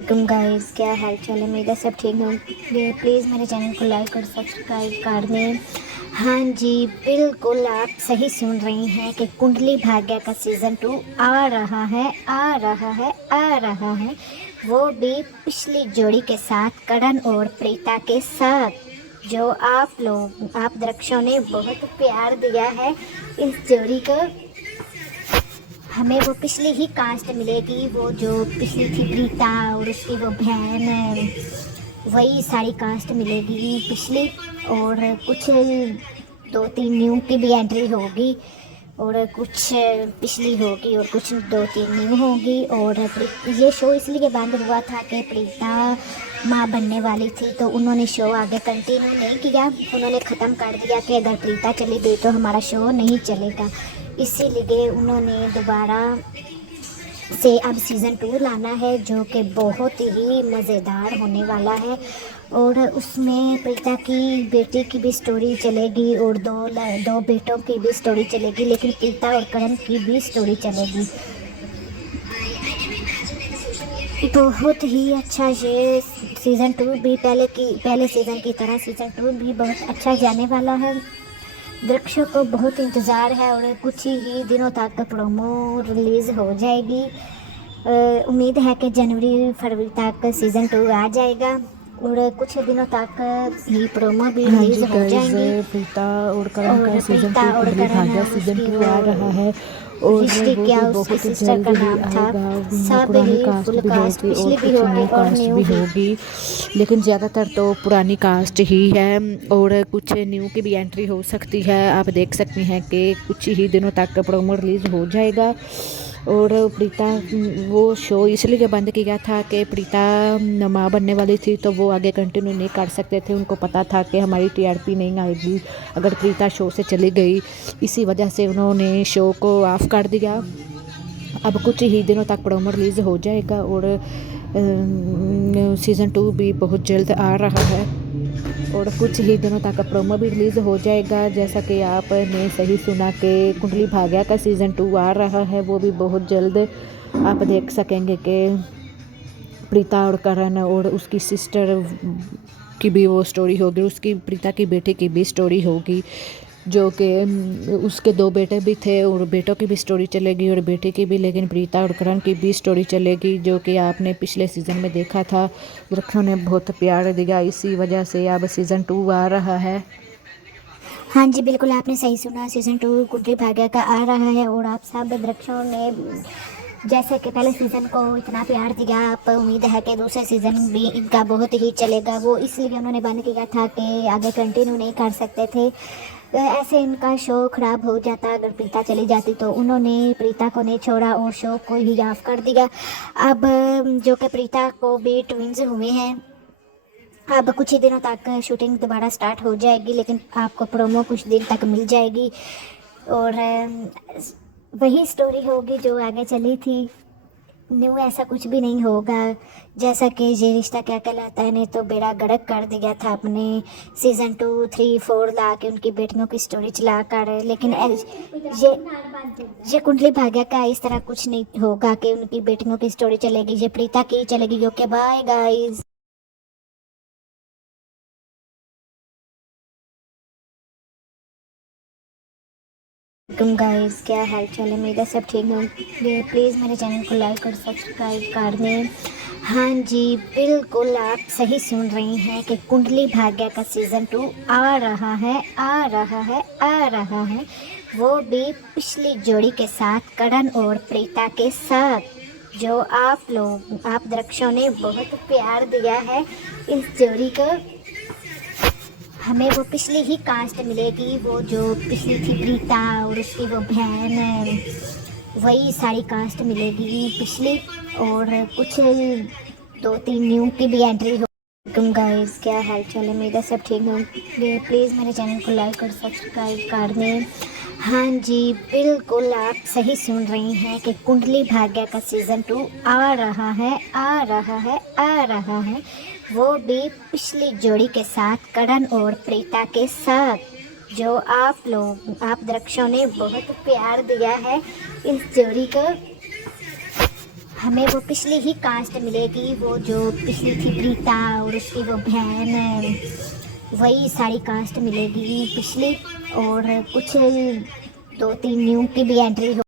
तुम गाइस क्या हाल चाल है। मेरा सब ठीक है। प्लीज़ मेरे चैनल को लाइक और सब्सक्राइब कर दें। हाँ जी, बिल्कुल आप सही सुन रही हैं कि कुंडली भाग्य का सीज़न 2 आ रहा है, आ रहा है, आ रहा है। वो भी पिछली जोड़ी के साथ, करण और प्रीता के साथ। जो आप दर्शकों ने बहुत प्यार दिया है इस जोड़ी को। हमें वो पिछली ही कास्ट मिलेगी, वो जो पिछली थी प्रीता और उसकी वो बहन, वही सारी कास्ट मिलेगी पिछली। और कुछ 2-3 न्यू की भी एंट्री होगी और कुछ पिछली होगी और कुछ 2-3 न्यू होगी। और ये शो इसलिए बंद हुआ था कि प्रीता माँ बनने वाली थी, तो उन्होंने शो आगे कंटिन्यू नहीं किया। उन्होंने ख़त्म कर दिया कि अगर प्रीता चली गई तो हमारा शो नहीं चलेगा। इसीलिए उन्होंने दोबारा से अब सीज़न 2 लाना है, जो कि बहुत ही मज़ेदार होने वाला है। और उसमें प्रीता की बेटी की भी स्टोरी चलेगी और दो बेटों की भी स्टोरी चलेगी, लेकिन प्रीता और करण की भी स्टोरी चलेगी। बहुत ही अच्छा ये सीज़न 2 भी पहले सीज़न की तरह सीज़न 2 भी बहुत अच्छा जाने वाला है। दर्शकों को बहुत इंतज़ार है और कुछ ही दिनों तक प्रोमो रिलीज़ हो जाएगी। उम्मीद है कि जनवरी फरवरी तक सीज़न 2 आ जाएगा और कुछ दिनों तक ही प्रोमो भी हाँ रिलीज़ जी हो गाइज, जाएंगी। प्रीता और करण का और सीज़न प्रीता 2 और कुंडली करण भाग्य सीज़न उसकी 2 वो आ रहा है और रिश्ते वो क्या भी उसकी बहुत सिस्टर जल्द का ही नाम था। आएगा। सब पुरानी ही कास्ट फुल भी कास्ट होगी और पिछली भी कुछ होगी न्यू और कास्ट न्यू भी भी। होगी, लेकिन ज़्यादातर तो पुरानी कास्ट ही है और कुछ न्यू की भी एंट्री हो सकती है। आप देख सकती हैं कि कुछ ही दिनों तक प्रोमो रिलीज़ हो जाएगा। और प्रीता वो शो इसलिए बंद किया था कि प्रीता माँ बनने वाली थी, तो वो आगे कंटिन्यू नहीं कर सकते थे। उनको पता था कि हमारी टीआरपी नहीं आएगी अगर प्रीता शो से चली गई। इसी वजह से उन्होंने शो को ऑफ कर दिया। अब कुछ ही दिनों तक प्रोमो रिलीज़ हो जाएगा और सीज़न 2 भी बहुत जल्द आ रहा है और कुछ ही दिनों तक प्रोमो भी रिलीज़ हो जाएगा। जैसा कि आपने सही सुना कि कुंडली भाग्य का सीज़न 2 आ रहा है, वो भी बहुत जल्द आप देख सकेंगे कि प्रीता और करण और उसकी सिस्टर की भी वो स्टोरी होगी, उसकी प्रीता की बेटी की भी स्टोरी होगी, जो कि उसके 2 बेटे भी थे और बेटों की भी स्टोरी चलेगी और बेटे की भी, लेकिन प्रीता और करण की भी स्टोरी चलेगी, जो कि आपने पिछले सीज़न में देखा था। दर्शकों ने बहुत प्यार दिया, इसी वजह से अब सीज़न 2 आ रहा है। हाँ जी, बिल्कुल आपने सही सुना। सीज़न 2 कुंडली भाग्य का आ रहा है और आप सब दर्शकों ने जैसे कि पहले सीज़न को इतना प्यार दिया, आप उम्मीद है कि दूसरा सीज़न भी इनका बहुत ही चलेगा। वो इसलिए उन्होंने बंद किया था कि आगे कंटिन्यू नहीं कर सकते थे। ऐसे इनका शो ख़राब हो जाता अगर प्रीता चली जाती, तो उन्होंने प्रीता को नहीं छोड़ा और शो को ही ऑफ कर दिया। अब जो कि प्रीता को भी ट्विंस हुए हैं, अब कुछ ही दिनों तक शूटिंग दोबारा स्टार्ट हो जाएगी, लेकिन आपको प्रोमो कुछ दिन तक मिल जाएगी और वही स्टोरी होगी जो आगे चली थी। न्यू ऐसा कुछ भी नहीं होगा। जैसा कि ये रिश्ता क्या कहलाता है ने तो बेड़ा गर्क कर दिया था अपने सीज़न 2, 3, 4 ला के उनकी बेटियों की स्टोरी चला कर, लेकिन ये कुंडली भाग्य का इस तरह कुछ नहीं होगा कि उनकी बेटियों की स्टोरी चलेगी। ये प्रीता की चलेगी। Okay, bye guys. तुम गाइस क्या हाल चाल है। मेरा सब ठीक है। प्लीज़ मेरे चैनल को लाइक और सब्सक्राइब कर दें। हाँ जी, बिल्कुल आप सही सुन रही हैं कि कुंडली भाग्य का सीज़न 2 आ रहा है, आ रहा है, आ रहा है। वो भी पिछली जोड़ी के साथ, करण और प्रीता के साथ। जो आप दर्शकों ने बहुत प्यार दिया है इस जोड़ी को। हमें वो पिछली ही कास्ट मिलेगी, वो जो पिछली थी प्रीता और उसकी वो बहन, वही सारी कास्ट मिलेगी पिछली। और कुछ 2-3 न्यू की भी एंट्री हो। तुम गाइस क्या हाल चाल है। मेरा सब ठीक है। प्लीज़ मेरे चैनल को लाइक और सब्सक्राइब कर दें। हाँ जी, बिल्कुल आप सही सुन रही हैं कि कुंडली भाग्य का सीज़न 2 आ रहा है, आ रहा है, आ रहा है। वो भी पिछली जोड़ी के साथ, करण और प्रीता के साथ। जो आप दर्शकों ने बहुत प्यार दिया है इस जोड़ी को। हमें वो पिछली ही कास्ट मिलेगी, वो जो पिछली थी प्रीता और उसकी वो बहन, वही सारी कास्ट मिलेगी पिछली। और कुछ 2-3 न्यू की भी एंट्री हो